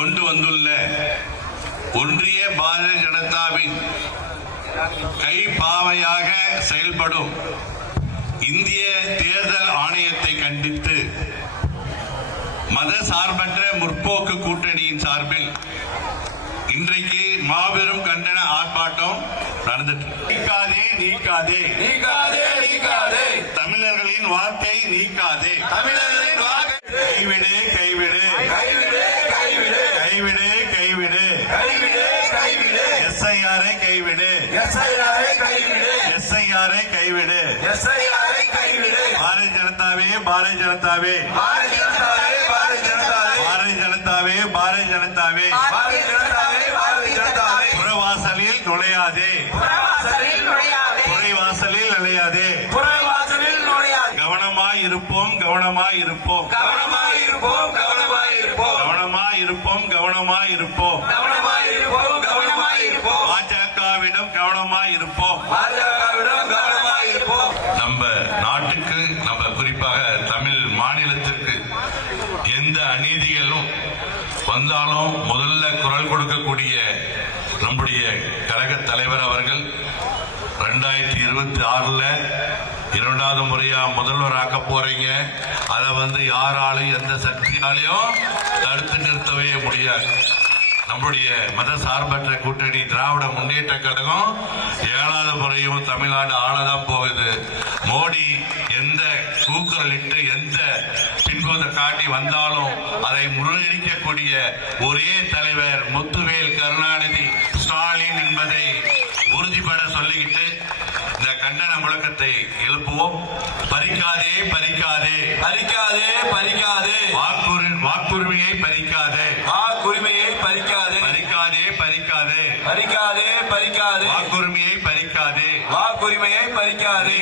கொண்டு வந்துள்ள ஒன்றிய பாரதிய ஜனதாவின் கைப்பாவையாக செயல்படும் இந்திய தேர்தல் ஆணையத்தை கண்டித்து மத சார்பற்ற முற்போக்கு கூட்டணியின் சார்பில் இன்றைக்கு மாபெரும் கண்டன ஆர்ப்பாட்டம் நடந்துட்டு. நீக்காதே நீக்காதே நீக்காதே நீக்காதே தமிழர்களின் வாக்கை நீக்காதே, தமிழர்களின் வாக்கை கைவிடு கைவிடு கைவிடு கைவிடு கைவிடு கைவிடு கைவிடு கைவிடு எஸ்ஐஆரை கைவிடு, எஸ்ஐஆரை கைவிடு எஸ்ஐஆரை கைவிடு, எஸ்ஐஆரை கைவிடு. பாரதிய ஜனதாவே பாரதிய ஜனதாவே பாரதிய ஜனதாவே பாரதிய ஜனதாவே பாரதிய ஜனதாவே பாரதிய ஜனதாவே பாரதிய ஜனதாவே பாரதிய ஜனதாவே புறவாசலில் நுழையாதே, புறவாசலில் நுழையாதே புறவாசலில் நுழையாதே, புறவாசலில் நுழையாதே. கவனமாய் இருப்போம் கவனமாய் இருப்போம் கவனமாய் இருப்போம் கவனமாய் இருப்போம் கவனமாய் இருப்போம் கவனமாய் இருப்போம் கவனமாய் இருப்போம் கவனமாய் இருப்போம் பாஜகவிடம் கவனமாய் இருப்போம். பாஜகவிடம் கவனமாய் இருப்போம். நம்ம நாட்டுக்கு, நம்ம குறிப்பாக தமிழ் மாநிலத்திற்கு எந்த அநீதிகளும் வந்தாலும் முதல்ல குரல் கொடுக்கக்கூடிய நம்முடைய கழக தலைவர் அவர்கள் 2026 இரண்டாவது முறையா முதல்வர் ஆக்க போறீங்க. அதை யாராலும் எந்த சக்தியாலையும் தடுத்து நிறுத்தவே முடியாது. நம்முடைய மத சார்பற்ற கூட்டணி திராவிட முன்னேற்ற கழகம் 7வது முறையும் தமிழ்நாடு ஆளதான் போகுது. மோடி எந்த கூக்குரலிட்டு எந்த பின்போத காட்டி வந்தாலும் அதை முறியடிக்கக்கூடிய ஒரே தலைவர் முத்துவேல் கருணாநிதி ஸ்டாலின் என்பதை உறுதிபட சொல்லிக்கிட்டு இந்த கண்டன முழக்கத்தை எழுப்புவோம். பறிக்காதே பறிக்காதே பறிக்காதே பறிக்காதே வாக்குரிமையை பறிக்காதே, வாக்குரிமையை பறிக்காதே பறிக்காதே பறிக்காதே பறிக்காதே பறிக்காதே வாக்குரிமையை பறிக்காதே. வாக்குரிமையை பறிக்காதே.